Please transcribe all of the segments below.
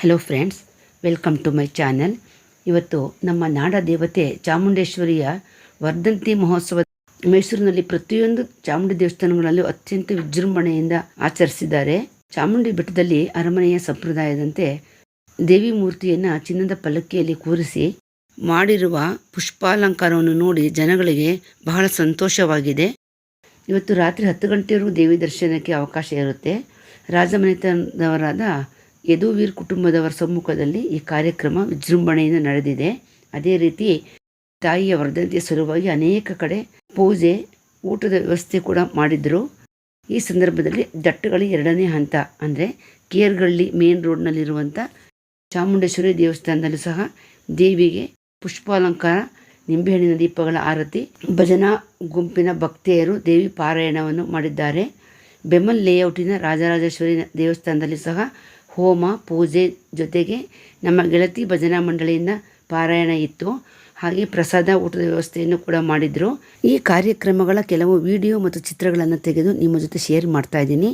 Hello friends, welcome to my channel. ಇವತ್ತು ನಮ್ಮ ನಾಡ ದೇವತೆ ಚಾಮುಂಡೇಶ್ವರಿಯ ವರ್ಧಂತಿ ಮಹೋತ್ಸವ ಮೈಸೂರಿನಲ್ಲಿ ಪ್ರತಿಯೊಂದು ಚಾಮುಂಡಿ ದೇವಸ್ಥಾನಗಳಲ್ಲೂ ಅತ್ಯಂತ ವಿಜೃಂಭಣೆಯಿಂದ ಆಚರಿಸಿದ್ದಾರೆ. ಚಾಮುಂಡಿ ಬೆಟ್ಟದಲ್ಲಿ ಅರಮನೆಯ ಸಂಪ್ರದಾಯದಂತೆ ದೇವಿ ಮೂರ್ತಿಯನ್ನು ಚಿನ್ನದ ಪಲ್ಲಕ್ಕಿಯಲ್ಲಿ ಕೂರಿಸಿ ಮಾಡಿರುವ ಪುಷ್ಪಾಲಂಕಾರವನ್ನು ನೋಡಿ ಜನಗಳಿಗೆ ಬಹಳ ಸಂತೋಷವಾಗಿದೆ. ಇವತ್ತು ರಾತ್ರಿ 10 ಗಂಟೆವರೆಗೂ ದೇವಿ ದರ್ಶನಕ್ಕೆ ಅವಕಾಶ ಇರುತ್ತೆ. ರಾಜಮನೆತನದವರಾದ ಯದುವೀರ್ ಕುಟುಂಬದವರ ಸಮ್ಮುಖದಲ್ಲಿ ಈ ಕಾರ್ಯಕ್ರಮ ವಿಜೃಂಭಣೆಯಿಂದ ನಡೆದಿದೆ. ಅದೇ ರೀತಿ ತಾಯಿಯ ವರ್ಧಂತಿಯ ಸಲುವಾಗಿ ಅನೇಕ ಕಡೆ ಪೂಜೆ, ಊಟದ ವ್ಯವಸ್ಥೆ ಕೂಡ ಮಾಡಿದ್ರು. ಈ ಸಂದರ್ಭದಲ್ಲಿ ದಟ್ಟಗಳಿ 2ನೇ ಹಂತ ಅಂದರೆ ಕೇರ್ಗಳ್ಳಿ ಮೇನ್ ರೋಡ್ನಲ್ಲಿರುವಂಥ ಚಾಮುಂಡೇಶ್ವರಿ ದೇವಸ್ಥಾನದಲ್ಲೂ ಸಹ ದೇವಿಗೆ ಪುಷ್ಪಾಲಂಕಾರ, ನಿಂಬೆಹಣ್ಣಿನ ದೀಪಗಳ ಆರತಿ, ಭಜನಾ ಗುಂಪಿನ ಭಕ್ತೆಯರು ದೇವಿ ಪಾರಾಯಣವನ್ನು ಮಾಡಿದ್ದಾರೆ. ಬೆಮಲ್ ಲೇಔಟಿನ ರಾಜರಾಜೇಶ್ವರಿ ದೇವಸ್ಥಾನದಲ್ಲಿ ಸಹ ಹೋಮ, ಪೂಜೆ ಜೊತೆಗೆ ನಮ್ಮ ಗೆಳತಿ ಭಜನಾ ಮಂಡಳಿಯಿಂದ ಪಾರಾಯಣ ಇತ್ತು. ಹಾಗೆ ಪ್ರಸಾದ, ಊಟದ ವ್ಯವಸ್ಥೆಯನ್ನು ಕೂಡ ಮಾಡಿದರು. ಈ ಕಾರ್ಯಕ್ರಮಗಳ ಕೆಲವು ವಿಡಿಯೋ ಮತ್ತು ಚಿತ್ರಗಳನ್ನು ತೆಗೆದು ನಿಮ್ಮ ಜೊತೆ ಶೇರ್ ಮಾಡ್ತಾ ಇದ್ದೀನಿ.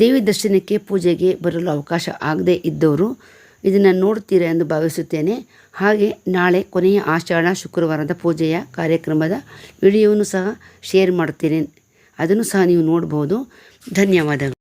ದೇವಿ ದರ್ಶನಕ್ಕೆ, ಪೂಜೆಗೆ ಬರಲು ಅವಕಾಶ ಆಗದೇ ಇದ್ದವರು ಇದನ್ನು ನೋಡ್ತೀರಾ ಎಂದು ಭಾವಿಸುತ್ತೇನೆ. ಹಾಗೆ ನಾಳೆ ಕೊನೆಯ ಆಷಾಢ ಶುಕ್ರವಾರದ ಪೂಜೆಯ ಕಾರ್ಯಕ್ರಮದ ವಿಡಿಯೋವನ್ನು ಸಹ ಶೇರ್ ಮಾಡ್ತೀನಿ. ಅದನ್ನು ಸಹ ನೀವು ನೋಡ್ಬೋದು. ಧನ್ಯವಾದಗಳು.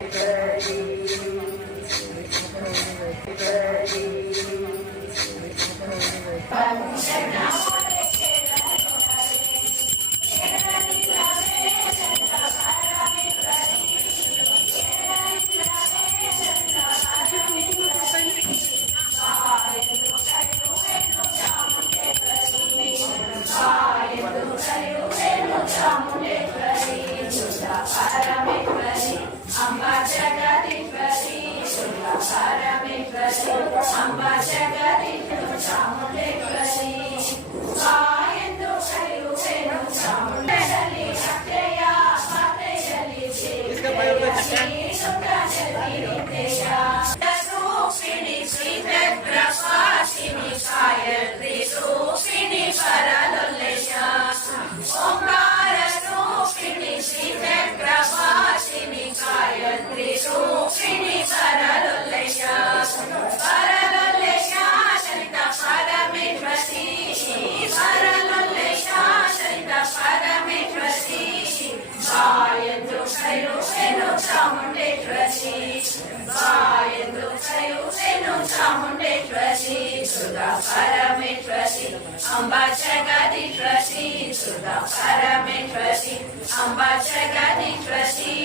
Amba Jagadishwari, Sudha Parameshwari, Amba Jagadishwari,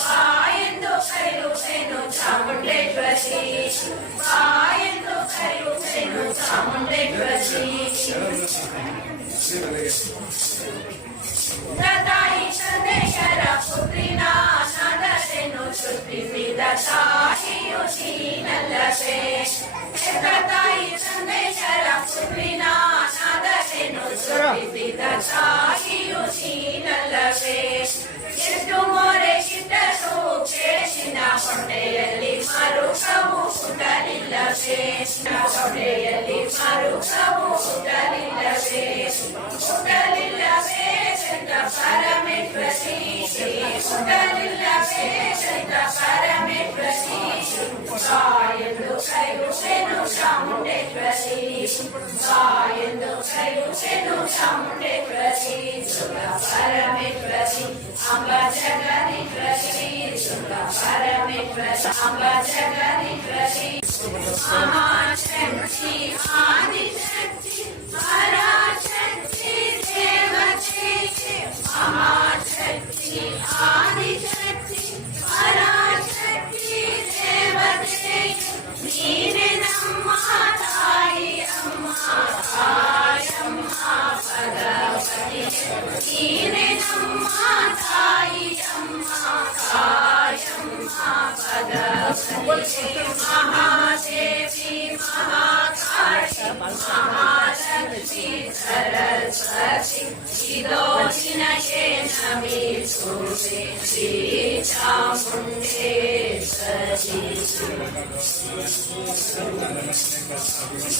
Vayendu Kayu Senu Chamundeshwari, Vayendu Kayu Senu Chamundeshwari. Tadai Chandeshwara Putrina Nanda Senu Shruti Vidata Hiyushi Nallase. Tadai Chandeshwara Putrina Nanda Senu Shruti Vidata Hiyushi Nallase. ಎಷ್ಟು ಮೋರೆ ಶಿಟ್ಟರು ಕ್ಷೇಷಿನ ಹೊಟ್ಟೆಯಲ್ಲಿ ಮರುಕವು ಹುಟ್ಟಲಿಲ್ಲವೇ, ಹೊಟ್ಟೆಯಲ್ಲಿ ಮರುಕವು ಹುಟ್ಟಲಿಲ್ಲವೇ, ಹುಟ್ಟಲಿಲ್ಲವೇ ಚಂದ್ರ ಪರಮೇಶ್ವರಿ, ಹುಟ್ಟಲಿಲ್ಲವೇ ಚಂದ್ರ ಪರಮೇಶ್ವರಿ, ಎಂದು ಕರೆಯುವೆನು ಚಾಮುಂಡೇಶ್ವರಿ, ಎಂದು ಕರೆಯುವೆನು ಚಾಮುಂಡೇಶ್ವರಿ, Parameshwari, Amba Jagadishwari, Sudha Parameshwari, Amba Jagadishwari, Mahashakti, Adishakti, Parashakti, Devati, Mahashakti, Adishakti, Parashakti, Devati, Neene Namma Thai Amma Thai Amma Padavati, Neene Namma Thai Amma Thai Amma Padavati, Mahadevi Mahakali Mahalakshmi Saraswati, Shidojina Shenami Suri Shri Chamundeshwari.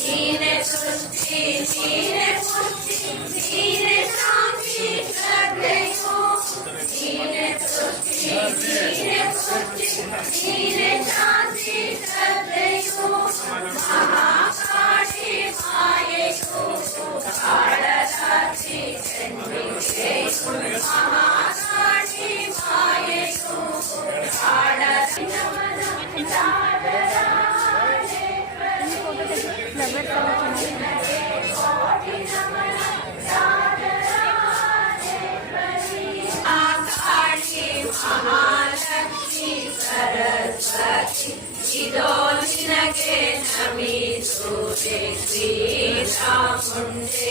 Jine Suti, Jine Puti, Jine Shanti Sadhayo, Jine Suti, Jine Puti, Jine Shanti Sadhayo, Mahalakshmi सरस्वती इदो निनगे नमिसुते श्री चामुण्डेश्वरी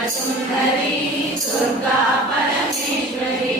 सुंदरी दुर्गा परमेश्वरी